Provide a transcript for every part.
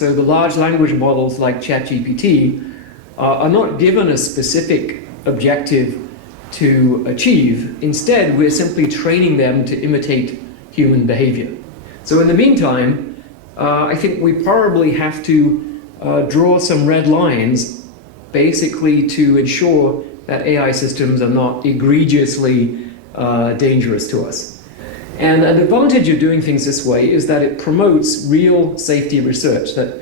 So the large language models like ChatGPT are not given a specific objective to achieve. Instead, we're simply training them to imitate human behavior. So in the meantime, I think we probably have to draw some red lines basically to ensure that AI systems are not egregiously dangerous to us. And an advantage of doing things this way is that it promotes real safety research, that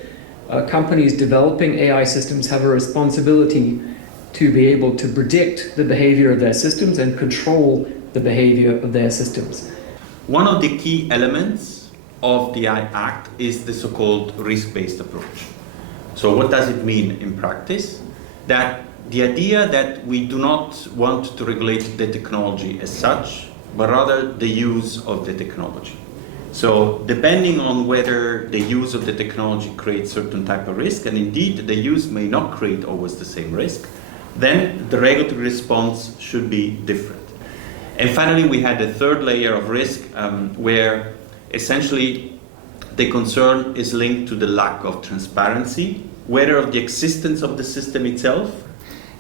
companies developing AI systems have a responsibility to be able to predict the behavior of their systems and control the behavior of their systems. One of the key elements of the AI Act is the so-called risk-based approach. So what does it mean in practice? That the idea that we do not want to regulate the technology as such, but rather the use of the technology. So depending on whether the use of the technology creates certain type of risk, and indeed the use may not create always the same risk, then the regulatory response should be different. And finally, we had a third layer of risk where essentially the concern is linked to the lack of transparency, whether of the existence of the system itself.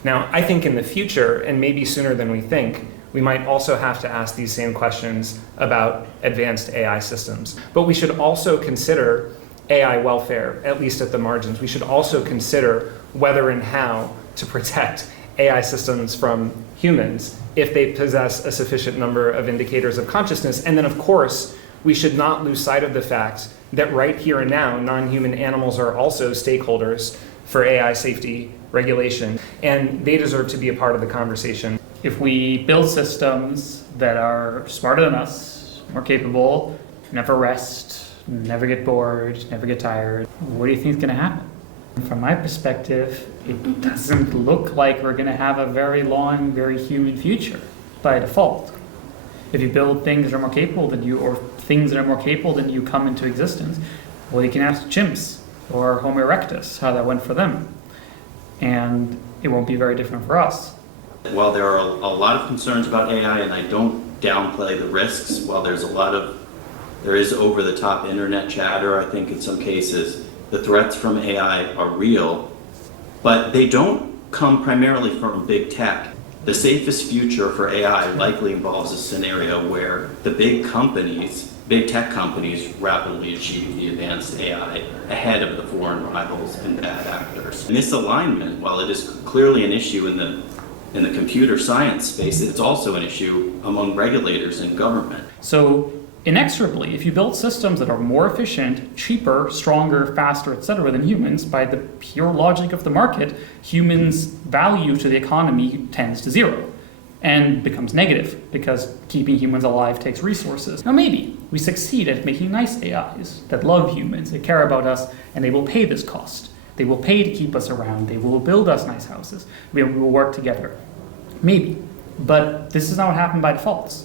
Now, I think in the future, and maybe sooner than we think, we might also have to ask these same questions about advanced AI systems. But we should also consider AI welfare, at least at the margins. We should also consider whether and how to protect AI systems from humans if they possess a sufficient number of indicators of consciousness. And then, of course, we should not lose sight of the fact that right here and now, non-human animals are also stakeholders for AI safety regulation, and they deserve to be a part of the conversation. If we build systems that are smarter than us, more capable, never rest, never get bored, never get tired, what do you think is going to happen? From my perspective, it doesn't look like we're going to have a very long, very human future by default. If you build things that are more capable than you, or things that are more capable than you come into existence, well, you can ask chimps or Homo erectus how that went for them. And it won't be very different for us. While there are a lot of concerns about AI, and I don't downplay the risks, while there is over-the-top internet chatter, I think in some cases the threats from AI are real, but they don't come primarily from big tech. The safest future for AI likely involves a scenario where the big tech companies rapidly achieve the advanced AI ahead of the foreign rivals and bad actors. Misalignment, while it is clearly an issue in the computer science space, it's also an issue among regulators and government. So inexorably, if you build systems that are more efficient, cheaper, stronger, faster, etc. than humans, by the pure logic of the market, humans' value to the economy tends to zero and becomes negative because keeping humans alive takes resources. Now maybe we succeed at making nice AIs that love humans, that care about us, and they will pay this cost. They will pay to keep us around. They will build us nice houses. We will work together. Maybe. But this is not what happened by default.